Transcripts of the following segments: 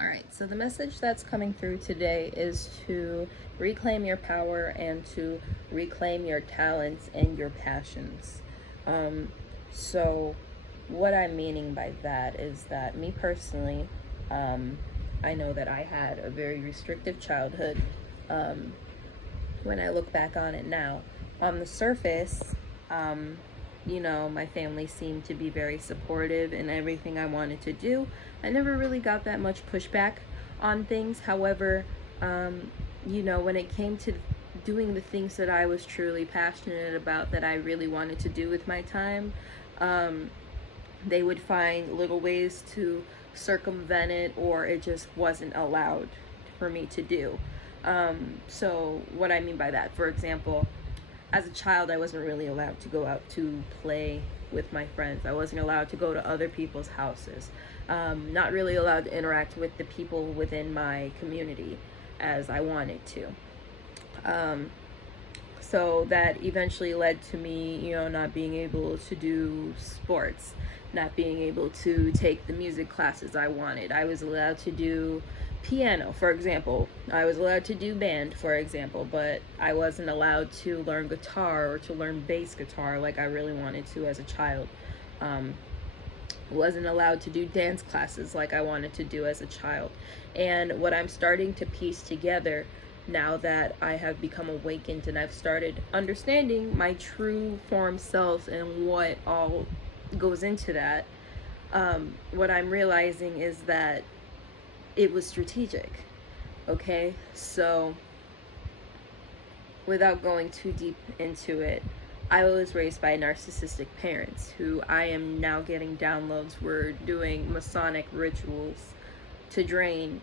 All right, so the message that's coming through today is to reclaim your power and to reclaim your talents and your passions. So, what I'm meaning by that is that me personally, I know that I had a very restrictive childhood. Um, when I look back on it now, on the surface, um, my family seemed to be very supportive in everything I wanted to do. I never really got that much pushback on things. However, when it came to doing the things that I was truly passionate about, that I really wanted to do with my time, um, they would find little ways to circumvent it, or it just wasn't allowed for me to do. So, what I mean by that, for example, as a child, I wasn't really allowed to go out to play with my friends. I wasn't allowed to go to other people's houses. Not really allowed to interact with the people within my community as I wanted to. So that eventually led to me, not being able to do sports, not being able to take the music classes I wanted. I was allowed to do piano, for example. I was allowed to do band, for example, but I wasn't allowed to learn guitar or to learn bass guitar like I really wanted to as a child. Wasn't allowed to do dance classes like I wanted to do as a child. And what I'm starting to piece together now that I have become awakened and I've started understanding my true form self and what all goes into that, what I'm realizing is that it was strategic. Okay, so without going too deep into it, I was raised by narcissistic parents who I am now getting downloads were doing Masonic rituals to drain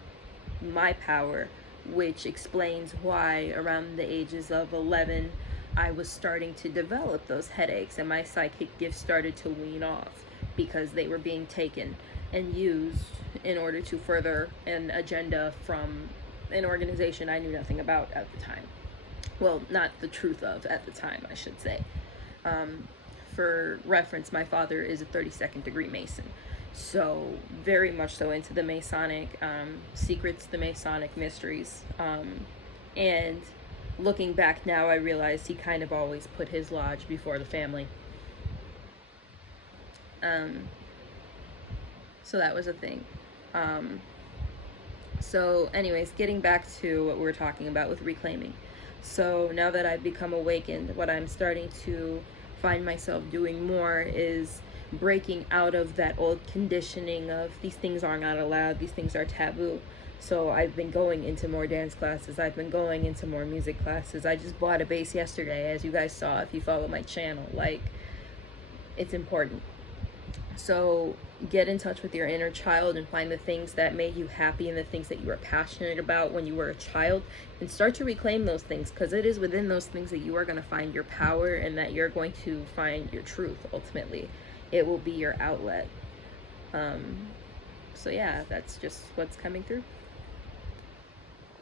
my power, which explains why around the ages of 11 I was starting to develop those headaches and my psychic gifts started to wean off because they were being taken and used in order to further an agenda from an organization I knew nothing about at the time. Well, not the truth of at the time, I should say. For reference, my father is a 32nd degree Mason. So, very much so into the Masonic secrets, the Masonic mysteries. And looking back now, I realized he kind of always put his lodge before the family. So that was a thing. So, anyways, getting back to what we were talking about with reclaiming. So now that I've become awakened, what I'm starting to find myself doing more is breaking out of that old conditioning of these things are not allowed, these things are taboo. So I've been going into more dance classes, I've been going into more music classes. I just bought a bass yesterday, as you guys saw if you follow my channel. Like, it's important. So get in touch with your inner child and find the things that made you happy and the things that you were passionate about when you were a child, and start to reclaim those things, because it is within those things that you are going to find your power and that you're going to find your truth. Ultimately, it will be your outlet. So yeah, that's just what's coming through.